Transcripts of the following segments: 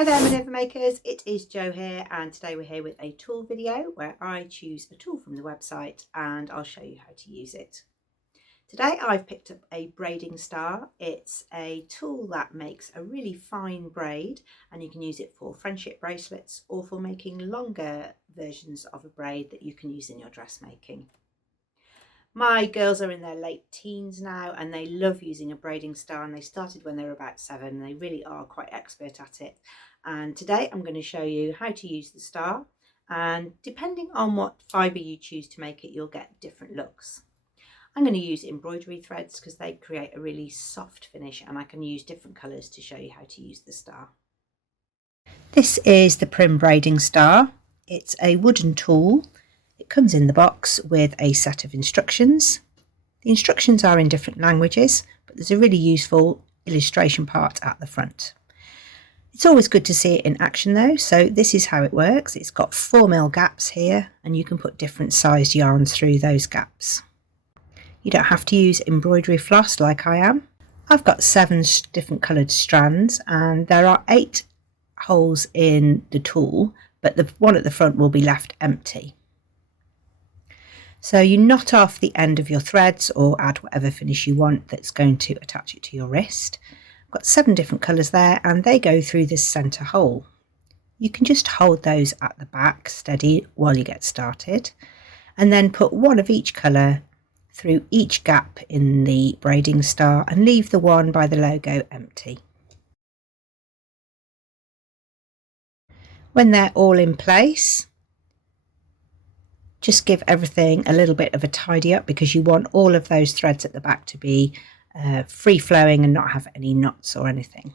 Hi there Minerva makers, it is Jo here, and today we're here with a tool video where I choose a tool from the website and I'll show you how to use it. Today I've picked up a braiding star. It's a tool that makes a really fine braid and you can use it for friendship bracelets or for making longer versions of a braid that you can use in your dressmaking. My girls are in their late teens now and they love using a braiding star, and they started when they were about 7 and they really are quite expert at it. And today I'm going to show you how to use the star, and depending on what fibre you choose to make it, you'll get different looks. I'm going to use embroidery threads because they create a really soft finish, and I can use different colours to show you how to use the star. This is the Prym Braiding Star. It's a wooden tool. It comes in the box with a set of instructions. The instructions are in different languages, but there's a really useful illustration part at the front. It's always good to see it in action though, so this is how it works. It's got 4mm gaps here, and you can put different sized yarns through those gaps. You don't have to use embroidery floss like I am. I've got 7 different coloured strands, and there are 8 holes in the tool, but the one at the front will be left empty. So you knot off the end of your threads or add whatever finish you want that's going to attach it to your wrist. I've got 7 different colours there, and they go through this centre hole. You can just hold those at the back steady while you get started, and then put one of each colour through each gap in the braiding star and leave the one by the logo empty. When they're all in place, just give everything a little bit of a tidy up, because you want all of those threads at the back to be free flowing and not have any knots or anything.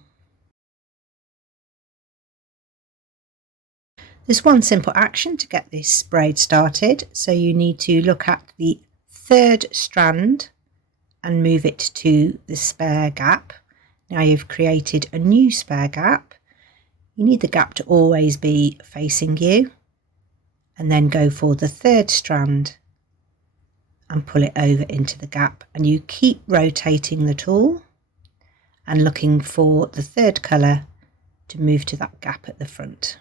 There's one simple action to get this braid started. So you need to look at the 3rd strand and move it to the spare gap. Now you've created a new spare gap. You need the gap to always be facing you, and then go for the 3rd strand and pull it over into the gap, and you keep rotating the tool and looking for the 3rd colour to move to that gap at the front.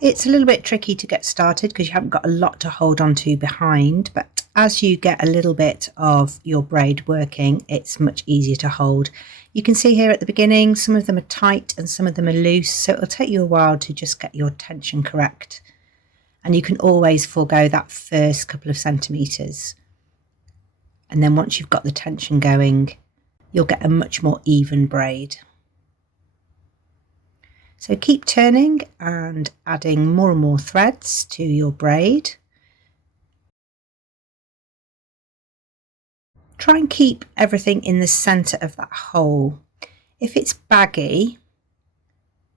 It's a little bit tricky to get started because you haven't got a lot to hold on to behind, but as you get a little bit of your braid working, it's much easier to hold. You can see here at the beginning, some of them are tight and some of them are loose, so it'll take you a while to just get your tension correct. And you can always forego that first couple of centimetres. And then once you've got the tension going, you'll get a much more even braid. So keep turning and adding more and more threads to your braid. Try and keep everything in the centre of that hole. If it's baggy,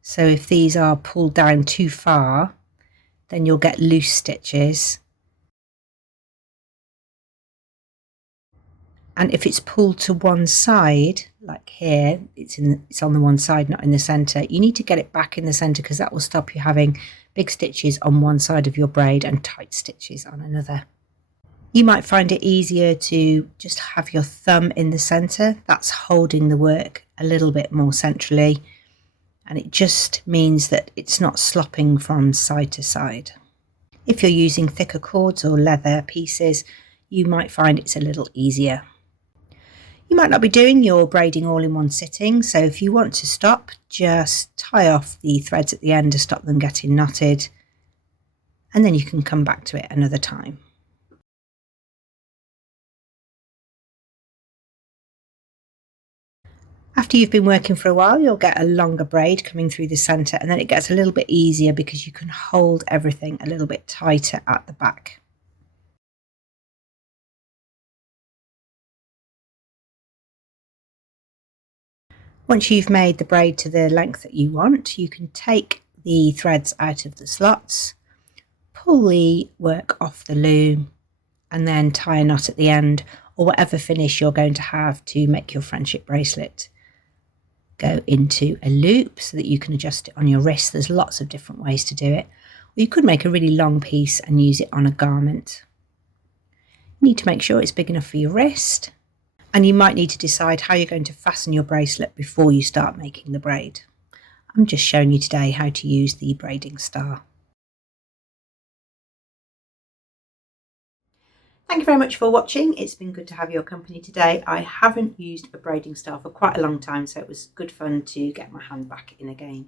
so if these are pulled down too far, then you'll get loose stitches. And if it's pulled to one side, like here, it's on the one side, not in the centre, you need to get it back in the centre, because that will stop you having big stitches on one side of your braid and tight stitches on another. You might find it easier to just have your thumb in the centre. That's holding the work a little bit more centrally, and it just means that it's not slopping from side to side. If you're using thicker cords or leather pieces, you might find it's a little easier. You might not be doing your braiding all in one sitting, so if you want to stop, just tie off the threads at the end to stop them getting knotted, and then you can come back to it another time. After you've been working for a while, you'll get a longer braid coming through the centre, and then it gets a little bit easier because you can hold everything a little bit tighter at the back. Once you've made the braid to the length that you want, you can take the threads out of the slots, pull the work off the loom, and then tie a knot at the end, or whatever finish you're going to have to make your friendship bracelet go into a loop so that you can adjust it on your wrist. There's lots of different ways to do it. Or you could make a really long piece and use it on a garment. You need to make sure it's big enough for your wrist, and you might need to decide how you're going to fasten your bracelet before you start making the braid. I'm just showing you today how to use the braiding star. Thank you very much for watching. It's been good to have your company today. I haven't used a braiding star for quite a long time, so it was good fun to get my hand back in again.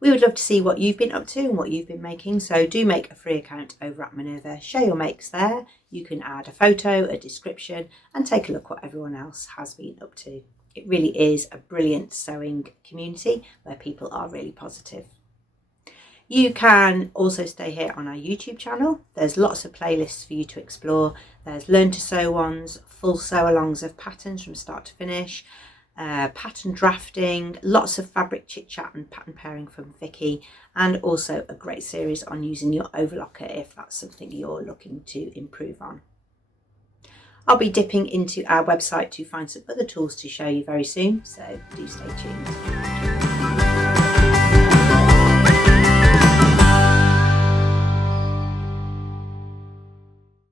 We would love to see what you've been up to and what you've been making, so do make a free account over at Minerva. Share your makes there. You can add a photo, a description, and take a look what everyone else has been up to. It really is a brilliant sewing community where people are really positive. You can also stay here on our YouTube channel. There's lots of playlists for you to explore. There's learn to sew ones, full sew alongs of patterns from start to finish, pattern drafting, lots of fabric chit chat and pattern pairing from Vicky, and also a great series on using your overlocker if that's something you're looking to improve on. I'll be dipping into our website to find some other tools to show you very soon, so do stay tuned.